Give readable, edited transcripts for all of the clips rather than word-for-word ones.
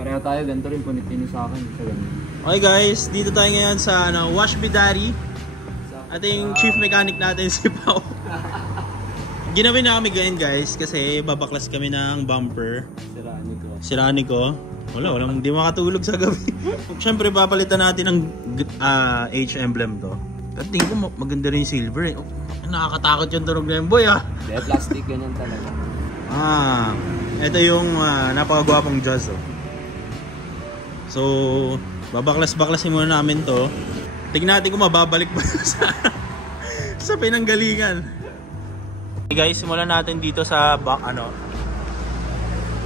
Pareho tayo, ganito rin punit-ini sa akin. Sa ganun. Okay guys, dito tayo ngayon sa Wash Bidari. Ating chief mechanic natin si Pao. Ginabi na kami ganyan guys kasi babaklas kami ng bumper. Sirani ko. Walang hindi makatulog sa gabi. Siyempre papalitan natin ng H emblem to. At tingin ko maganda rin yung silver eh. Oh, nakakatakot yung tunog na yung boy ah. Hindi, plastic ganyan talaga. Ito yung napakagwapong Jazz oh. So, babaklas-baklasin muna namin to. Tignan natin kung mababalik ba sa pinanggalingan. Okay guys, simulan natin dito sa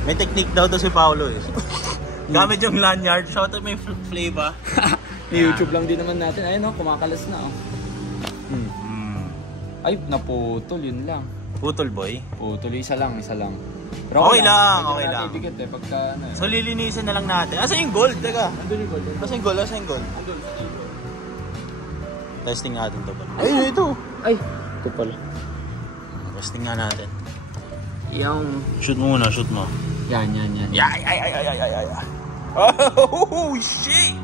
may technique daw to si Paolo eh. Gamit yung lanyard. Shout out may flavor. YouTube lang din naman natin. Ayun kumakalas na Ay, naputol, yun lang. Putol boy? Putol, isa lang. Pero okay lang. Ibigat eh, pagka ano eh. So lilinisin na lang natin. Asa yung gold? Teka. Andun yung gold. Asa yung gold? Testing natin to ba? Ay, ito. Ay, ito pala. Testing nga natin. Yung... Shoot mo muna, shoot mo. Yan. Ay. Oh, shit!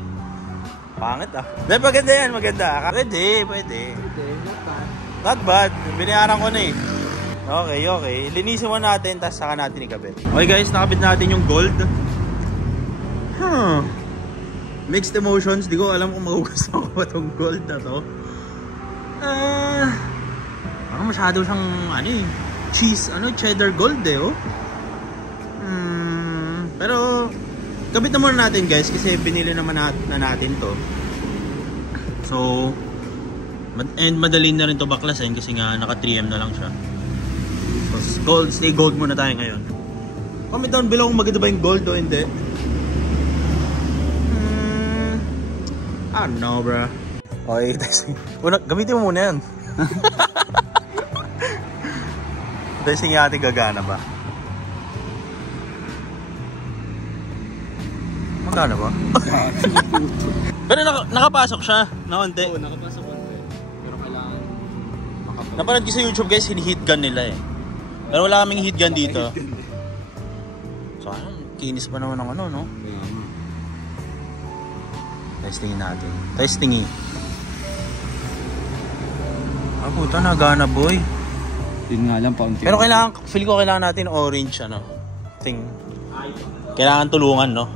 Pangit ah. Maganda yan, maganda. Pwede. Not bad. Binayaran ko na eh. Okay. Linisin mo natin, tapos saka natin ikabit. Okay guys, nakabit natin yung gold. Mixed emotions. Di ko alam kung magugustuhan ko ba itong gold na to. Parang masyado siyang cheddar gold eh oh. Pero kabit na muna natin guys kasi binili naman na natin to. So madali na rin to baklasin kasi nga naka 3M na lang siya. So stay gold muna tayo ngayon. Comment down below kung maganda ba yung gold o hindi. I don't know bro. Okay, gamitin mo muna yan. Testing natin gagana ba? Magana ba? Pero nakapasok siya na konti. Oo, nakapasok konti. Pero kailangan makapasok. Napanood ko sa YouTube guys, hini-heat gun nila eh. Pero wala kaming heat gun dito. So kinis pa naman ng no? Testingin natin. Testingin. Puta, nagana boy. Yun nga lang, paunti. Pero feel ko kailangan natin orange thing. Kailangan tulungan, no?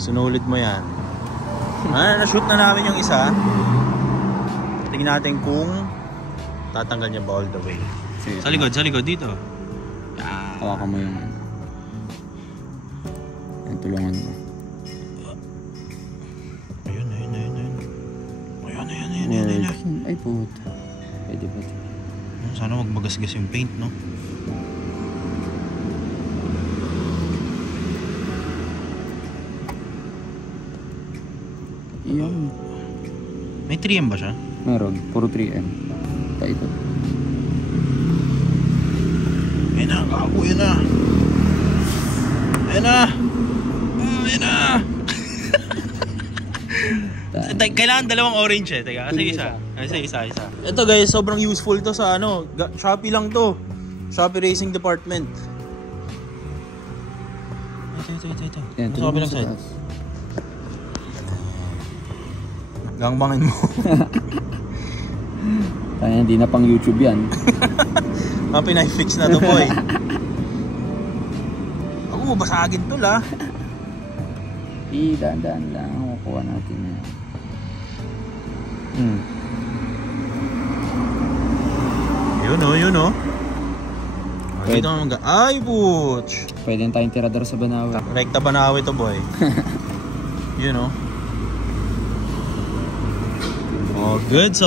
Sunulit mo yan. Na-shoot na namin yung isa. Tingnan natin kung tatanggal niya ba all the way. Sa likod, dito. Hawakan mo yung tulungan mo. Ayun. Ay puta. Pwede ba ito? Sana wag magasgas yung paint, no? Iyan. May 3M ba siya? Meron. Puro 3M. Ito. Ayun na. Yun na. Ayun na. Kailangan dalawang orange eh. Teka, kasi isa. Ito guys, sobrang useful to sa Shopee lang to. Shopee Racing Department. Ito. Sa kabilang side. Gangbangin mo. Kaya hindi na pang YouTube yan. Pinay-fix na to boy. Ako mo basagin to la. Daan lang. Makuha natin yan. Yun o. Dito ay butch. Pwede tayong tirador sa Banawe. Rekta Banawe to boy. Yun o. All goods.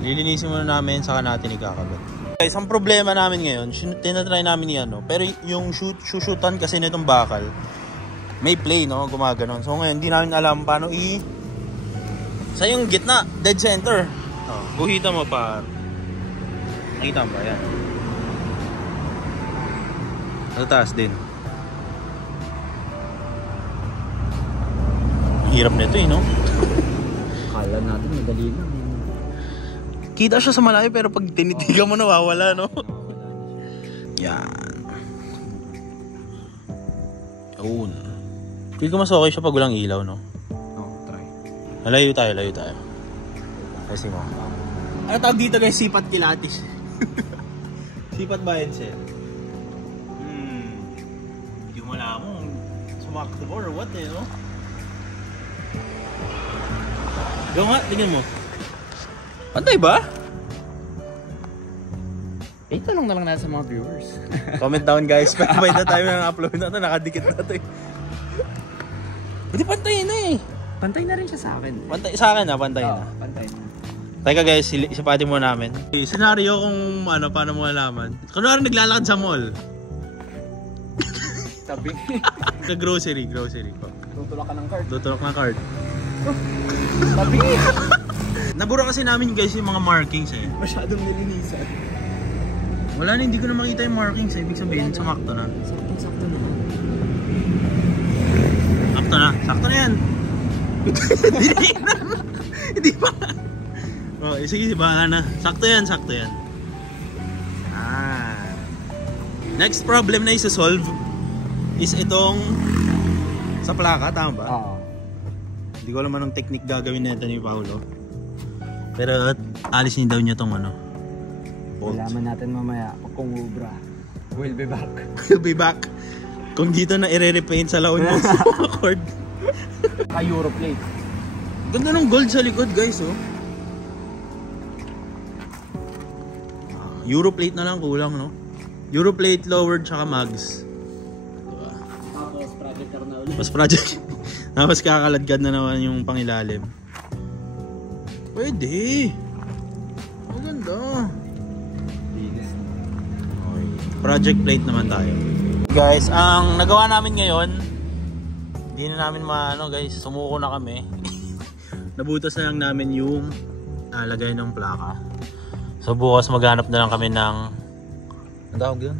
Lilinisin muna namin, saka natin ikakabit. Guys, ang problema namin ngayon, tinatry namin yan, pero yung shootan kasi nitong bakal, may play, gumaganon. So ngayon, hindi namin alam paano sa yung gitna, dead center. Guhita mo pa. Nakita mo ba yan? Sa taas din. Hirap nito no? Kala natin madali lang. Kita siya sa malayo pero pag tinitigan mo nawawala, no? Yan. Yun. Feel ko mas okay siya pag walang ilaw, no? Try. Layo tayo. Kasi mo. Ano tawag dito guys? Sipat kilatis. Sipat bayad siya. Hindi mo alam mo. Sumakto mo or what, eh, no? Go nga, tingnan mo. Pantay ba? Tanong na lang natin sa mga viewers. Comment down guys. Pwede na tayo ng upload na ito. Nakadikit na ito eh. Hindi pantay na eh. Pantay na rin siya sa akin. Pantay, sa akin na, pantay na. Pantay na. Teka guys, isipatin mo namin. Senaryo kung ano, paano mo alaman. Kunwari naglalakad sa mall. Tabi. Grocery. Tutulak ka ng card. Tutulak ng card. Tabi. Nabura kasi namin guys yung mga markings eh. Masyadong nilinisan. Wala na, hindi ko na makita yung markings eh. Ibig sabihin, sumakto na. Sakto na. Sakto na yan. Hindi pa. Oh, sige, baka na. Sakto yan. Next problem na isa-solve is itong sa plaka, tama ba? Oo. Hindi ko alam anong technique gagawin nito ni Paolo. Pero alisin daw niya tong ano. Bolt. Alaman natin mamaya kung ubra. We'll be back. We'll be back. Kung dito na i-repaint sa laon mo sa cord. Europlate. Ganda ng gold sa likod guys, oh. Europlate na lang kulang, no? Europlate, lowered, tsaka mags. Diba? Tapos project car na ulit. Mas project. Tapos kakaladgad na naman yung pangilalim. Pwede. Maganda. Project plate naman tayo. Guys, ang nagawa namin ngayon, hindi na namin maano guys, sumuko na kami. Nabutas na lang namin yung lagay ng plaka. So bukas maghanap na lang kami ng ang tawag yun?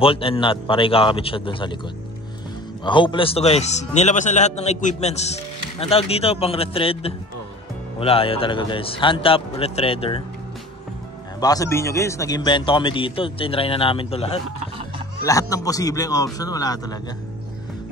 Bolt and nut para ikakabit siya dun sa likod. Hopeless to guys. Nilabas na lahat ng equipments. Ang tawag dito, pang rethread. Wala, ayaw talaga guys. Hand tap rethreader. Baka sabihin nyo guys, nag-invento kami dito. Tinry na namin to lahat. Lahat ng posibleng option, wala talaga.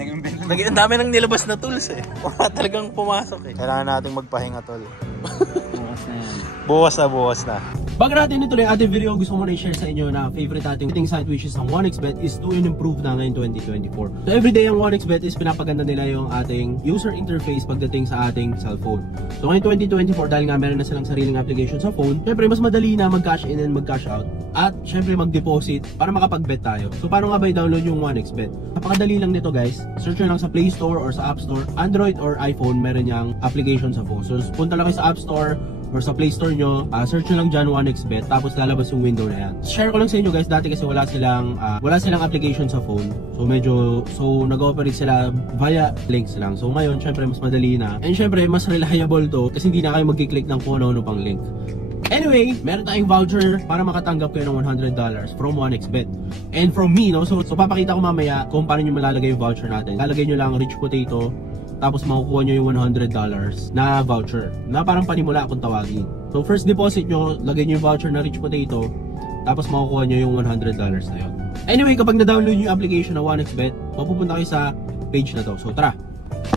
Ang dami nang nilabas na tools eh. Wala talagang pumasok eh. Kailangan natin magpahinga tol. Bukas na yan. Bukas na. Bago natin ituloy ang ating video, gusto ko muna i-share sa inyo na favorite nating betting site which is ang 1xBet is to improve na ngayon 2024. So everyday ang 1xBet is pinapaganda nila yung ating user interface pagdating sa ating cellphone. So ngayon 2024 dahil nga meron na silang sariling application sa phone, syempre mas madali na mag-cash in and mag-cash out at syempre mag-deposit para makapag-bet tayo. So paano nga ba i-download yung 1xBet? Napakadali lang nito guys. Search nyo lang sa Play Store or sa App Store. Android or iPhone meron niyang application sa phone. So punta lang kayo sa App Store or sa Play Store nyo, search nyo lang dyan 1xBet, tapos lalabas yung window na yan. Share ko lang sa inyo guys, dati kasi wala silang application sa phone. So nag-operate sila via links lang. So ngayon, syempre mas madali na. And syempre, mas reliable to kasi hindi na kayo mag-click ng kung ano pang link. Anyway, meron tayong voucher para makatanggap kayo ng $100 from 1xBet. And from me, no? So papakita ko mamaya kung paano nyo malalagay yung voucher natin. Lalagay nyo lang rich potato, tapos makukuha nyo yung $100 na voucher na parang panimula kung tawagin. So first deposit nyo, lagay nyo yung voucher na rich potato, tapos makukuha nyo yung $100 na yun. Anyway, kapag na-download nyo yung application na 1xBet, mapupunta kayo sa page na to. So tara!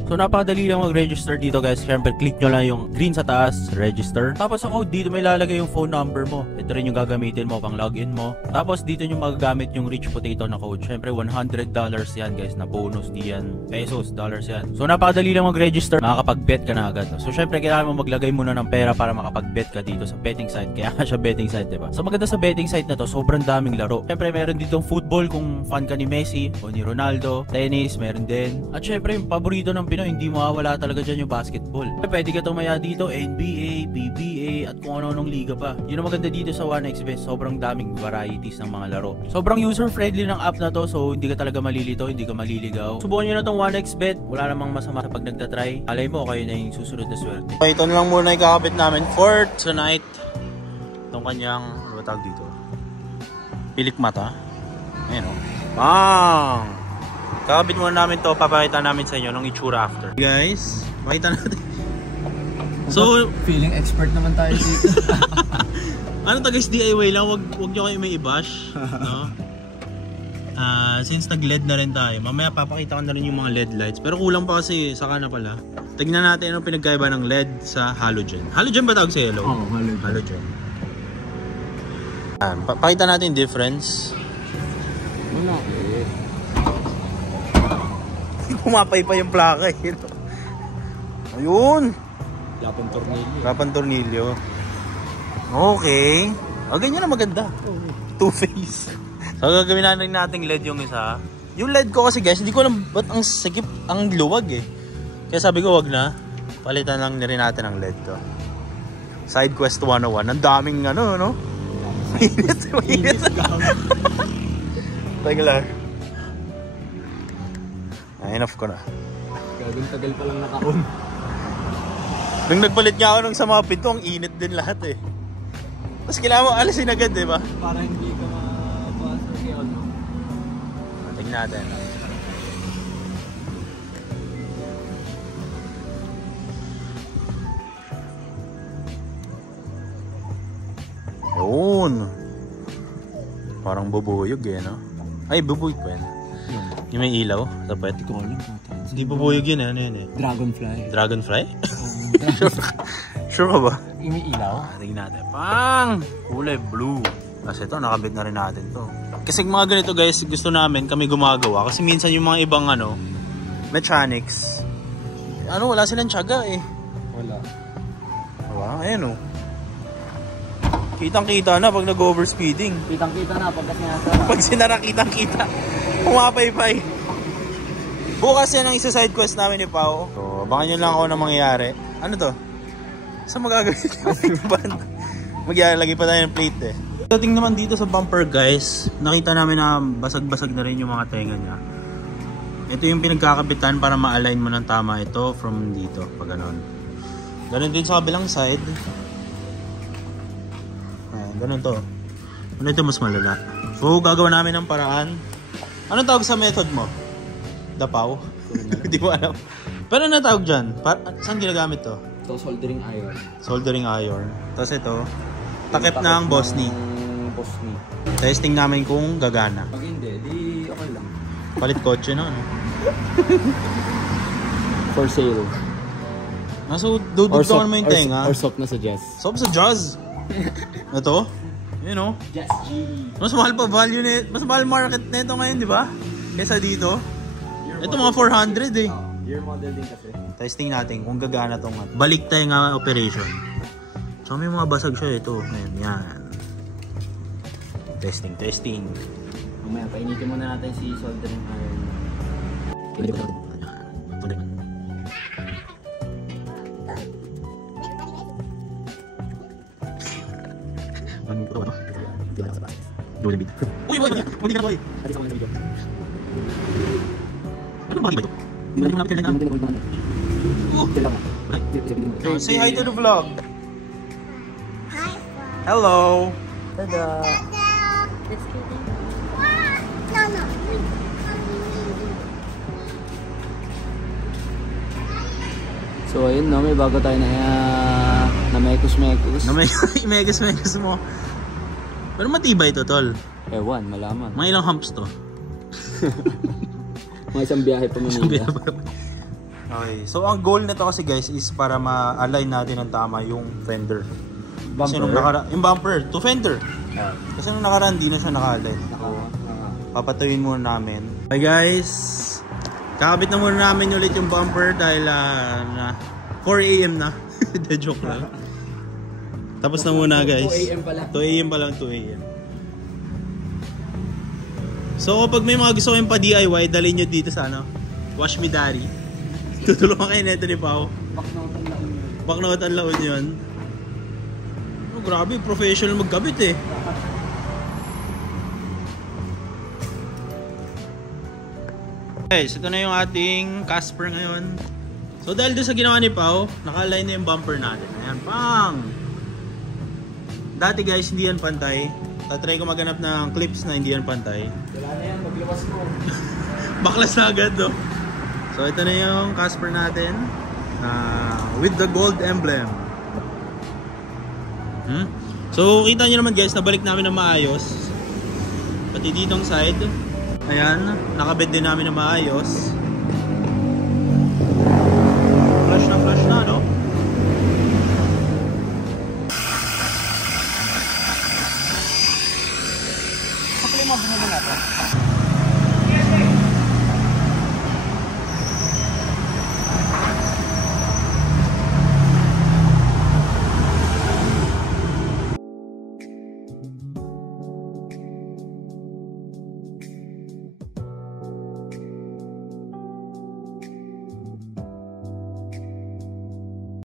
So napakadali lang mag-register dito guys. Siyempre click nyo lang yung green sa taas, register. Tapos ang code dito may lalagay yung phone number mo. Ito rin yung gagamitin mo pang login mo. Tapos dito nyo magagamit yung rich potato na code. Siyempre $100 yan guys na bonus diyan. Pesos, dollars yan. So napakadali lang mag-register. Makakapag-bet ka na agad. So siyempre kailangan mo maglagay muna ng pera para makapag-bet ka dito sa betting site. Kaya siya betting site, diba? So maganda sa betting site na to, sobrang daming laro. Siyempre meron ditong football kung fan ka ni Messi o ni Ronaldo. Tennis, meron din. At siyempre yung paborito ng Pinoy, hindi mawawala talaga dyan yung basketball. Pwede ka tumaya dito, NBA, PBA, at kung ano-anong liga pa. Yun ang maganda dito sa 1xBet, sobrang daming varieties ng mga laro. Sobrang user-friendly ng app na to, so hindi ka talaga malilito, hindi ka maliligaw. Subukan nyo na tong 1xBet, wala namang masama sa pag nagtatry. Alay mo, kayo na yung susunod na swerte. Okay, ito na lang muna ikakabit namin for tonight. Itong kanyang, ano ba tawag dito? Pilik mata. Ayan o. Bang! Kakabit muna namin to, papakita namin sa inyo nung itsura after. Guys, pakita natin. So, feeling expert naman tayo dito. Ano to guys, DIY lang, wag nyo kayo may i-bash, no? Since nag-LED na rin tayo, mamaya papakita ko na rin yung mga LED lights. Pero kulang pa kasi, saka na pala. Tignan natin anong pinagkaiba ng LED sa halogen. Halogen ba tawag sa yellow? Oo, Halogen. Pakita natin yung difference. Wala. Pumapay pa yung plaka eh. Ayun! Lapang tornilyo. Okay. Ganyan na maganda. Two-face. So gagawin na rin natin LED yung isa. Yung LED ko kasi guys, hindi ko alam ba't ang sikip, ang luwag eh. Kaya sabi ko wag na. Palitan lang rin natin ang LED to. SideQuest 101. Ang daming ano, no? Mainit. Teka lang. Enough ko na. Gagawin tagal pa lang naka-on. Nung nagpalit nga ako nung sa mga pinto, ang init din lahat eh. Tapos kailangan mo alisin agad, di ba? Para hindi ka mapasok kay ano. Tingnan natin. Yun. Parang bubuyog eh, no? Ay, bubuyog pa yan. Yung may ilaw, dapat. Hindi ko alam. Hindi bubuyog yun eh, ano yun eh? Dragonfly. Dragonfly? Sure ka ba? Yung may ilaw? Tingnan natin. Pang! Kulay blue. Kasi ito, nakabit na rin natin to. Kasi mga ganito guys, gusto namin kami gumagawa. Kasi minsan yung mga ibang ano, mechanics, ano, wala silang tiyaga eh. Wala. Diba? Ayan o. Kitang-kita na pag nag-overspeeding. Kitang-kita na pagkat sinasara. Pag sinara, kitang-kita. Pumapaypay. Bukas yan ang isa side quest namin ni Pao. So, abangan nyo lang ako na mangyayari. Ano to? Saan magagawin yung band? Maglalagay pa tayo ng plate eh. Dating naman dito sa bumper guys, nakita namin na basag-basag na rin yung mga tenga niya. Ito yung pinagkakabitan para ma-align mo ng tama ito from dito, pag ganon. Ganon din sa kabilang side. Ayan, ganon to. Ano ito mas malala. So gagawa namin ng paraan. Anong tawag sa method mo? Dapaw? Hindi mo alam. Pero ano tawag dyan? Saan ginagamit to? So, soldering iron. Soldering iron. Tapos ito, takip ng Bosni. Bosni. Testing namin kung gagana. Pag hindi, di okay lang. Palit kotse na, ano? For sale. So, dudugtungan mo yung tenga. Or soap na sa Jazz. Soap sa Jazz. Ito, you know. Jazz G. Mas mahal pa value nito. Mas mahal market nito ngayon, di ba? Kesa dito. Ito mga 400 eh. Year model din kasi. Testing natin kung gagana tong balik tayo nga operation. So may mga basag siya ito. Ayan, yan. Testing. Mamaya, painitin muna natin si soldering iron. Uy, hindi ka na boy. Ano ba ito? Say hi to the vlog. Hi. Hello. Tada! Let's go. No. So ayun no, may bago tayo na mekus-mekus. Na may megas mo. Pero matibay ito, tol. Ewan, malaman. Mga ilang humps to? Mga isang biyahe pa Manila. Okay, so ang goal nito kasi guys is para ma-align natin ng tama yung fender. Kasi nung yung bumper to fender. Kasi nung nakaraan di na siya naka-align. Papatuyin muna namin. Hi guys, kakabit na muna namin ulit yung bumper dahil na 4 AM na. De joke lang. Tapos na muna guys. 2 AM pa lang. 2 AM pa lang, 2 AM. So kapag may mga gusto kayong pa-DIY, dalhin nyo dito sa ano, Wash Me Daddy. Tutulungan kayo neto ni Pao. Baknaot ang laon yun. Oh, grabe, professional magkabit eh. Guys, ito na yung ating Casper ngayon. So dahil doon sa ginawa ni Pao, naka-align na yung bumper natin. Ayan, pang! Dati guys, hindi yan pantay. Tatry ko maghanap ng clips na hindi yan pantay. Wala na yan, maglawas mo. Baklas na agad, no? So ito na yung Casper natin with the gold emblem. So kita nyo naman guys, nabalik namin na maayos. Pati ditong side. Ayan, nakabed din namin na maayos.